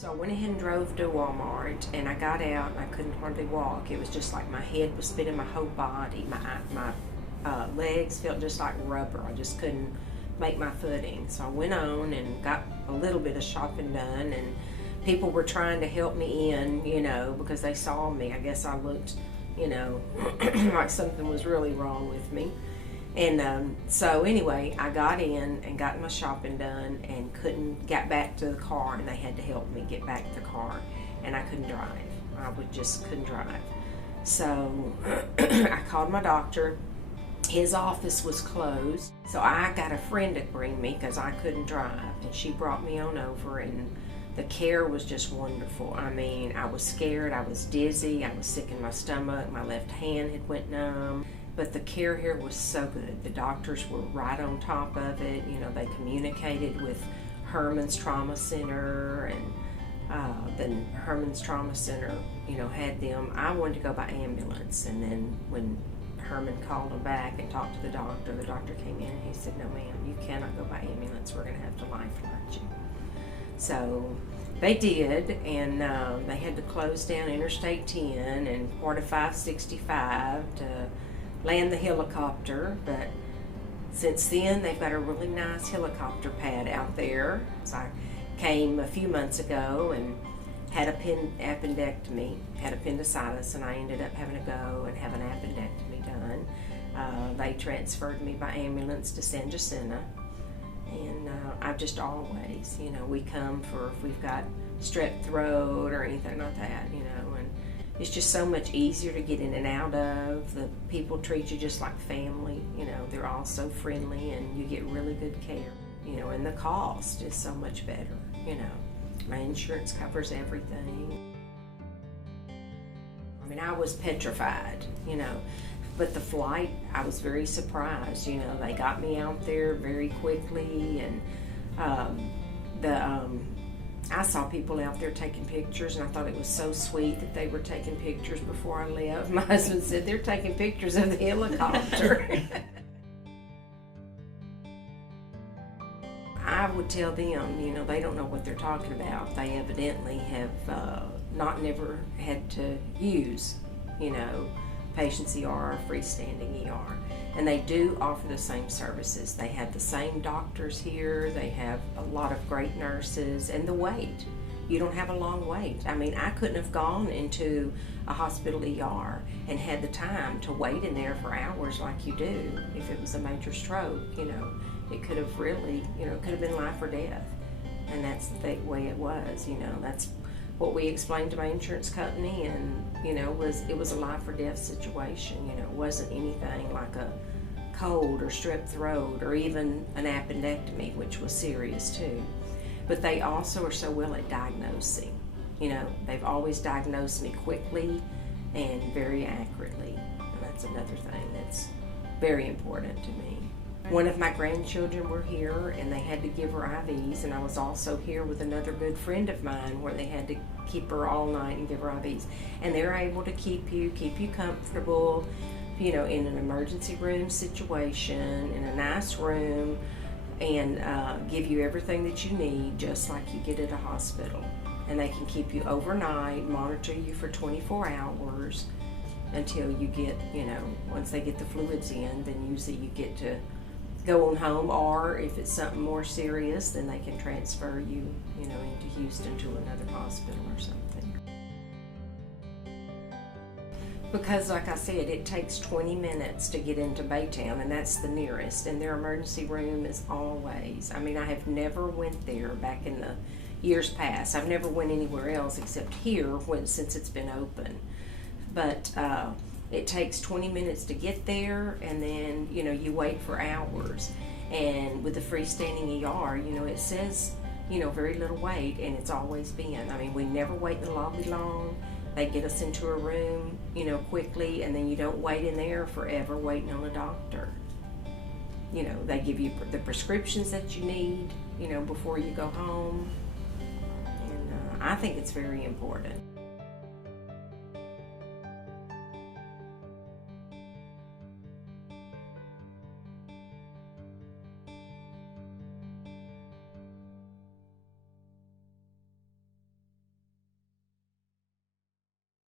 So I went ahead and drove to Walmart, and I got out, and I couldn't hardly walk. It was just like my head was spinning, my whole body. My legs felt just like rubber. I just couldn't make my footing. So I went on and got a little bit of shopping done, and people were trying to help me in, because they saw me. I guess I looked, like something was really wrong with me. And so anyway, I got in and got my shopping done and couldn't get back to the car, and they had to help me get back to the car, and I couldn't drive. Just couldn't drive. So I called my doctor. His office was closed, so I got a friend to bring me because I couldn't drive, and she brought me on over, and the care was just wonderful. I mean, I was scared, I was dizzy, I was sick in my stomach, my left hand had went numb. But the care here was so good. The doctors were right on top of it. They communicated with Herman's Trauma Center, and then Herman's Trauma Center, had them. I wanted to go by ambulance, and then when Herman called them back and talked to the doctor came in and he said, "No, ma'am, you cannot go by ambulance. We're going to have to lifeline you." So they did, and they had to close down Interstate 10 and part of 565 to land the helicopter, but since then they've got a really nice helicopter pad out there. So I came a few months ago and had appendectomy, had appendicitis, and I ended up having to go and have an appendectomy done. They transferred me by ambulance to San Jacinto, and I've just always, we come for if we've got strep throat or anything like that, and it's just so much easier to get in and out of. The people treat you just like family. They're all so friendly, and you get really good care. And the cost is so much better. My insurance covers everything. I mean, I was petrified, but the flight, I was very surprised. They got me out there very quickly, and I saw people out there taking pictures, and I thought it was so sweet that they were taking pictures before I left. My husband said they're taking pictures of the helicopter. I would tell them, they don't know what they're talking about. They evidently have never had to use, patient's ER or freestanding ER. And they do offer the same services. They have the same doctors here. They have a lot of great nurses, and the wait. You don't have a long wait. I mean, I couldn't have gone into a hospital ER and had the time to wait in there for hours like you do if it was a major stroke. It could have really, it could have been life or death. And that's the way it was, that's what we explained to my insurance company, and it was a life or death situation. It wasn't anything like a cold or strep throat or even an appendectomy, which was serious too. But they also are so well at diagnosing. They've always diagnosed me quickly and very accurately, and that's another thing that's very important to me. One of my grandchildren were here, and they had to give her IVs, and I was also here with another good friend of mine where they had to keep her all night and give her IVs. And they're able to keep you comfortable, in an emergency room situation, in a nice room, and give you everything that you need, just like you get at a hospital. And they can keep you overnight, monitor you for 24 hours until you get, once they get the fluids in, then usually you get to go on home, or if it's something more serious, then they can transfer you, into Houston to another hospital or something. Because like I said, it takes 20 minutes to get into Baytown, and that's the nearest, and their emergency room is always, I have never went there back in the years past. I've never went anywhere else except here since it's been open. But it takes 20 minutes to get there, and then, you wait for hours. And with the freestanding ER, it says, very little wait, and it's always been. We never wait in the lobby long. They get us into a room, quickly, and then you don't wait in there forever waiting on a doctor. They give you the prescriptions that you need, before you go home. And I think it's very important.